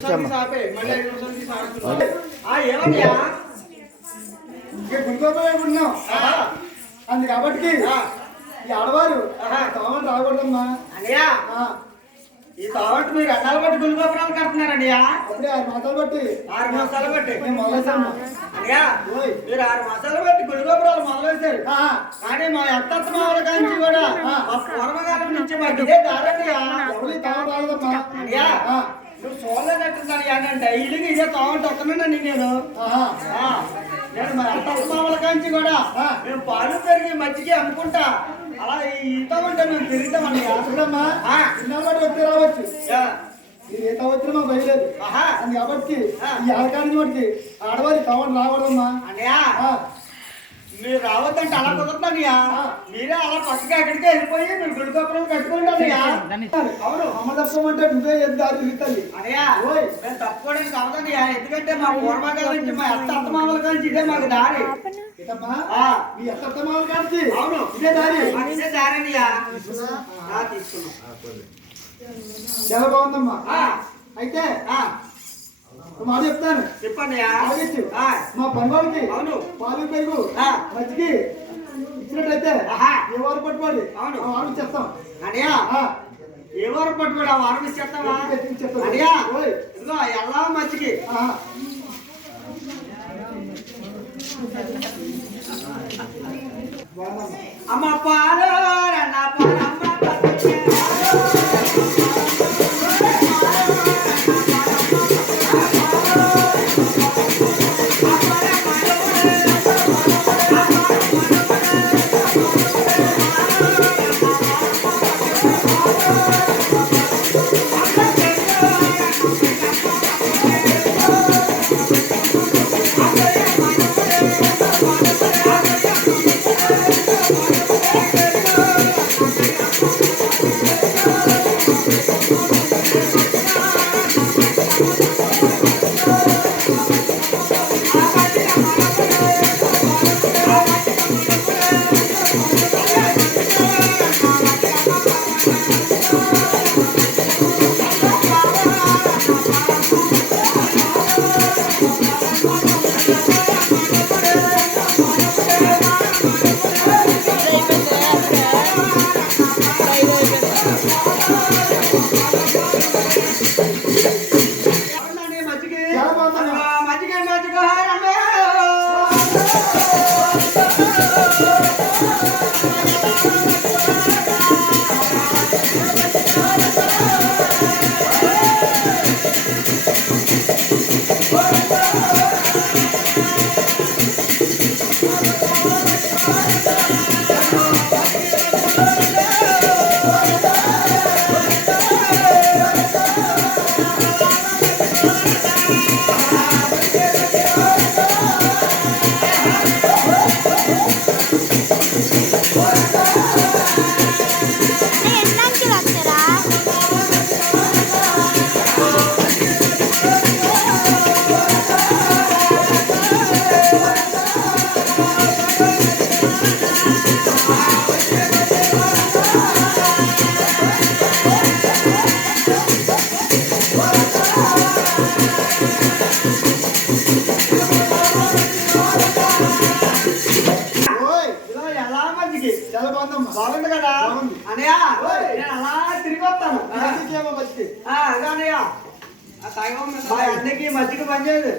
అందు కాబట్టి ఈ ఆడవారు తావంట రాకూడదమ్మా అన్నయ్య. ఈ తావంట మీరు అన్నాలు బట్టి గుల్గోపురాలు కడుతున్నారండి. అప్పుడే 6 మాసాలు బట్టి 6 మాసాలు బట్టి మొదలైతామ్మా. అన్నయ్య మీరు 6 మాసాలు బట్టి గుల్గోపురాలు మొదలెట్టారు. కానీ మా అత్తత్త మామల కాంచి కూడా మా పూర్వకాలం నుంచి మాకు ఇదే దారండి. ఎవరి తావంట రాలేదమ్మా. అన్నయ్య నువ్వు చూడలేనట్టుందని నేను డైలీగా ఇదే తావంట వస్తున్నానండి. నేను మా అత్తత్త మామల కాంచి కూడా మేము పాలు పెరిగి మజ్జిగ అమ్ముకుంటా అలా ఇస్తామంటే మేము పెరుగుతామని అసలమ్మా బట్టి వచ్చి రావచ్చు. మీరు ఏ తావచ్చినా మా బయలేదు అని కాబట్టి ఈ ఆడకాన్ని బట్టి ఆడవారి తావంట రాకూడదమ్మా. అన్నయ్య మీరు రావద్దంటే అలా కుదరదన్నయ్యా. మీరే అలా పక్కకి ఎక్కడికి వెళ్ళిపోయి మీరు గుడిగోపురం కట్టుకోండి అన్నయ్యా. అవును అమ్మ తప్పమంటే నువ్వే దారి తిరుగుతుంది అన్నయ్య. మేము తప్పుకోవడానికి కావదన్నయ్యా. ఎందుకంటే మా పూర్వకాల నుంచి మా అత్తమామల నుంచి ఇదే మాకు దారి. మీ అత్తమామల కాంచి అవును ఇదే దారి. ఇదే దారి అన్నయ్యా. తీసుకున్నాం. చాలా బాగుందమ్మా. అయితే మాట చెప్తాను చెప్పండి. మా పనివాళ్ళకి అవును పాలు పెరుగు మజ్జిగి ఇచ్చినట్లయితే ఏ వారు పట్టుకోండి. అవును వారం చేస్తాం అన్నయ్య. ఏ వారం పట్టుకోండి ఆ వారం ఇచ్చేస్తావా అన్నయ్య? ఇదిగో ఎలా మజ్జిగి అమ్మ పాలు రన్న పాలమ్మ బాగుంది కదా అన్నయ్య. నేను అలా తిరిగి వస్తాను అన్నయ్య. మా అన్నకి మజ్జిగ పనిచేయదు.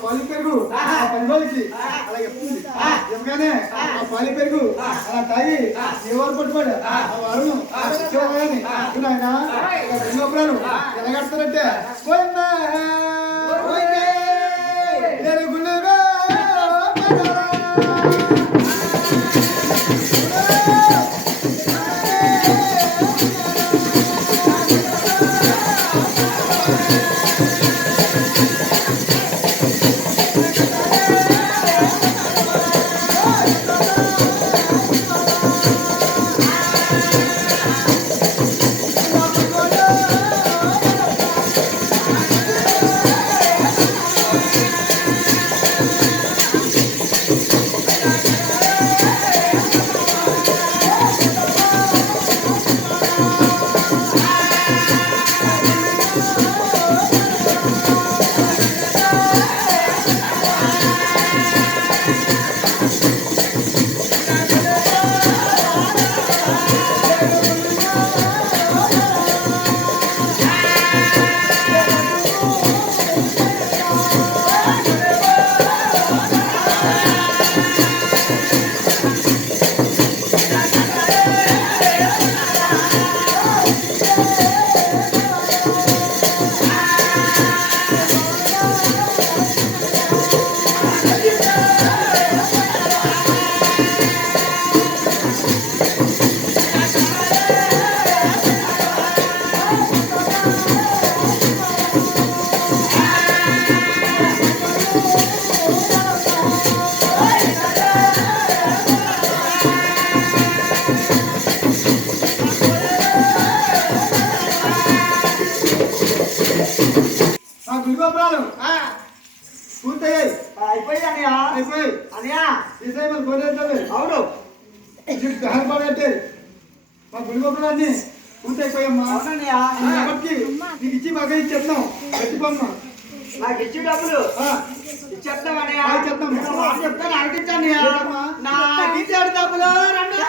పాలు పెరుగు పనివాళ్ళకి అలా చెప్తుంది. చెప్పగానే ఆ పాలు పెరుగు అలా తాగి ఏ వారు పట్టుకోడు ఆ వారం ఆయన గుల్గోపురాలు ఎలా కడతారంటే గుడిగోపురాలు పూర్తయ్యాయి. అయిపోయి అనియా అయిపోయి అనియా ఈసారి మరి గోదేస్తాడు. అవును పెట్టేది మా గుడిగోపురాన్ని పూర్తయిపోయమ్మా. అవుననియా కాబట్టి నీకు ఇచ్చి బాగా ఇచ్చేస్తాం. పెట్టిపోమ్మా. నాకు ఇచ్చి డబ్బులు ఇచ్చేస్తామనియా. చెప్తాం. చెప్తాను అడిగించండియా. నాకు ఇచ్చాడు డబ్బులు రండి.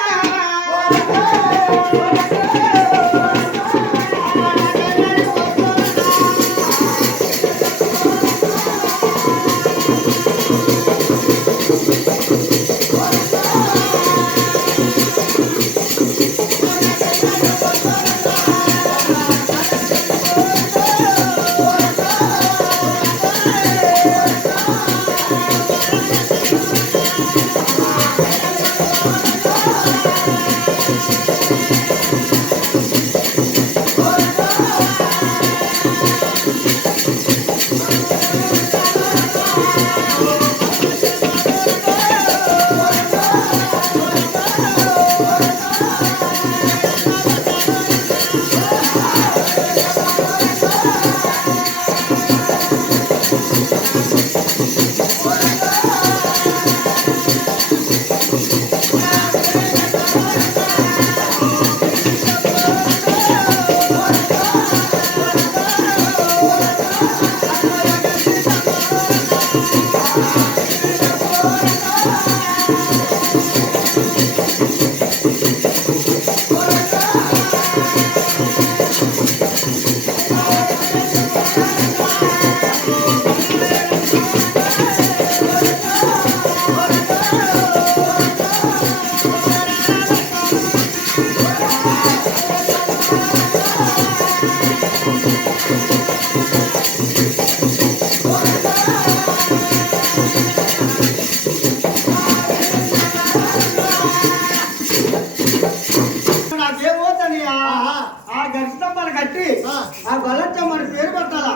ఆ గొల్లచ్చ మన పేరు పెట్టాలా.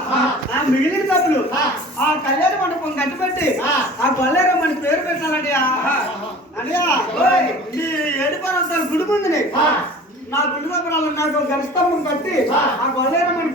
ఆ మిగిలిన డబ్బులు ఆ కళ్యాణ మండపం కట్టి పెట్టి ఆ గొల్లేరు మన పేరు పెట్టాలండి. అనియా ఈ ఏడుపరంతాలు గుడి ముందుని నా గుడి దగ్గర నాకు గరిస్తంభం కట్టి ఆ గొల్లేరు మన